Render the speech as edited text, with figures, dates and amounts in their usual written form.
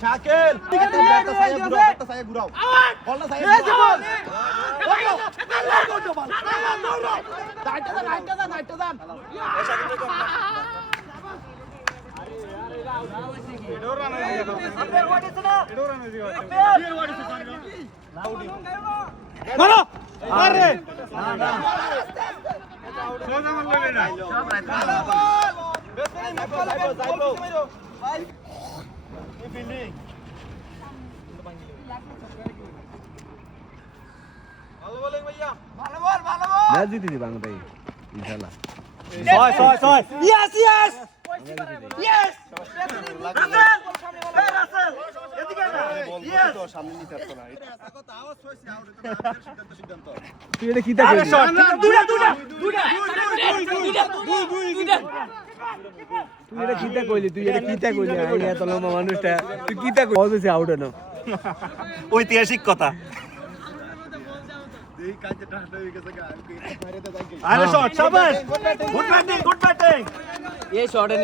Shakil ঘুরাও match জিতে দিবা ভাই ইনশাআল্লাহ। Yes, yes! Yes! তুই এটা কিতা কইলি? তুই এটা কিতা কইলি? তুই এটা কিতা কইলি? আই এত লম্বা মানুষটা তুই কিতা কইলি? বলছিস আউট না। ঐতিহাসিক কথা। আরে শট শাবাশ, গুড ব্যাটিং, গুড ব্যাটিং। এই শটে